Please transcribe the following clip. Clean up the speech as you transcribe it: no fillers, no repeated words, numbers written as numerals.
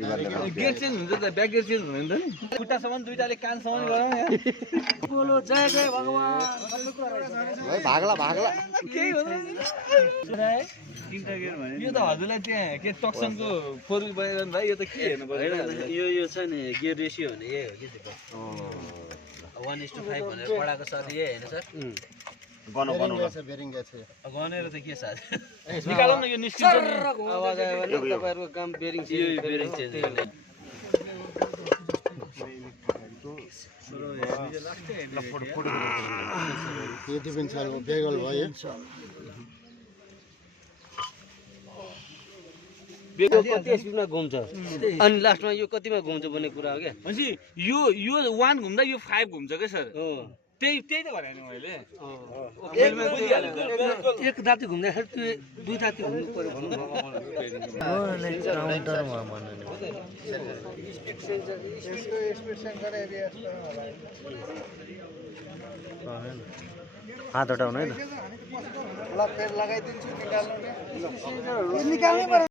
gear change हुन्छ त back gear change हुँदैन त नि खुट्टासम्म दुईटाले कानसम्म गरौँ यहाँ बोलो जय जय भगवान भागला भागला केही हुँदैन तीनटा गियर भने यो त हजुरलाई त्यहाँ के टक्सनको 4 व्हील बनाइरहनु भाइ यो त के हेर्नु पर्यो यो छ नि गियर रेसियो भने यही हो कि त्यो 1:5 भनेर पढाएको सर यही हैन सर गनेर त के साथ निकालौँ न यो निस्किन्छ नि आवाज आयो भने तपाईहरुको काम बेरिङ चेन्ज बेरिङ चेन्ज गर्ने यति पनि छ बेगल भयो बेगो कति स्पिडमा घुम्छ अनि लास्टमा यो कतिमा घुम्छ भन्ने कुरा हो के भनेपछि यो 1 घुम्दा यो 5 घुम्छ के सर त्यही त भने नि मैले एक दाती घुम्दाखेरि त्यो दुई दाती घुम्नु पर्यो भन्नु काउन्टरमा भन्नु हात हटाउनु है त लगाइदिन्छु निकाल्नु नि